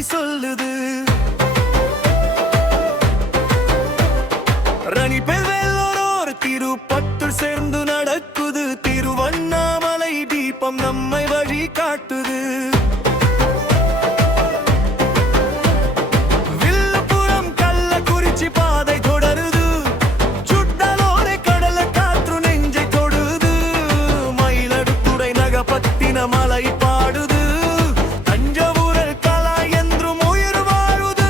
கதை சொல்லுது. ரணிப்பெல்வேலோர் திருப்பத்தூர் சேர்ந்து நடக்குது. திருவண்ணாமலை தீபம் நம்மை வழி காட்டுது. வில்லுபுரம் கள்ளக்குறிச்சி பாதை தொடருது. சுட்டலோரை கடல காற்று நெஞ்சை தொடுது. மயிலடுதுறை நகப்பத்தின மலை பாடுது. தஞ்சாவூரில் கலா என்றும் உயிர் வாழுது.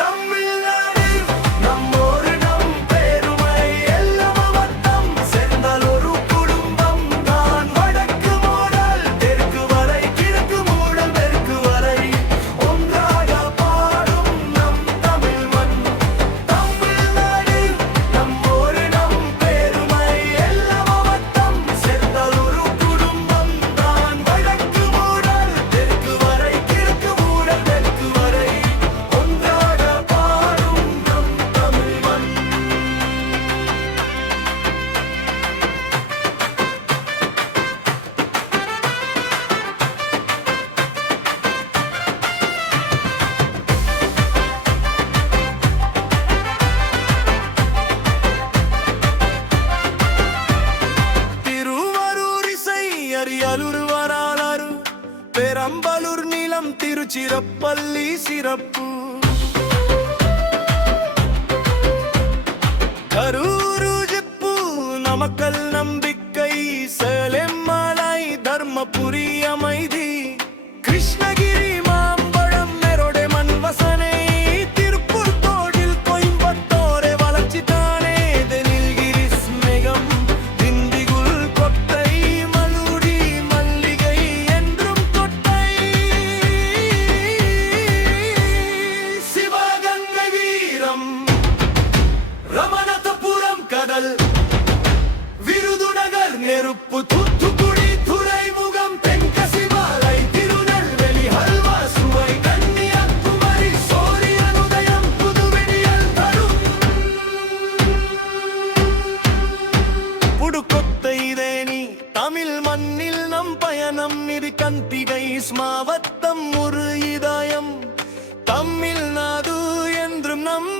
தமிழ்நாடு நம்மோரு நம் பெருமை எல்லாம் அவத்தம் சேர்ந்தால் ஒரு குடும்பம் தான். வடக்கு மூடல் தெற்கு வரை கிழக்கு மூடல் தெற்கு வரை ஒன்றாக பாடும் நம் தமிழ் மண். தமிழ்நாடு நம்மோரு நம் பெருமை எல்லாம் அவத்தம் சேர்ந்தால் ஒரு குடும்பம் தான். வடக்கு மூடல் தெற்கு வரை கிழக்கு மூடல் தெற்கு வரை ஒன்றாக பாடும் நம் தமிழ் மண். திருவாரூர் இசை அரியலூர் வரலாறு. பெரம்பலூர் நிலம் திருச்சிராப்பள்ளி சிறப்பு. கரூர் ஜிப்பு நமக்கல் நம்பிக்கை. சேலம் மலை தர்மபுரி அமைதி. கிருஷ்ணகிரி மாம்பழம் மெரோடே மண் வசனை. திருப்பூர் தோடில் கோயம்புத்தூரே வளர்ச்சி தானே. நீலகிரி மேகம் திண்டிகுல் கொட்டை. மலுடி மல்லிகை என்றும் கொட்டை. சிவகங்கை வீரம் ரமணதபுரம் கடல். விருதுநகர் நெருப்பு. தூத்துக்குடி துறைமுகம். தென்காசி மலை. திருநெல்வேலி ஹல்வா சுவை. கன்னியாகுமரி சூரியன் உதயம் புதுவெளியில் தரும். புடுக்கொத்தை தேனி தமிழ் மண்ணில் நம் பயணம். இது கந்திகை மாவட்டம் ஒரு இதயம். தமிழ்நாடு என்றும் நம்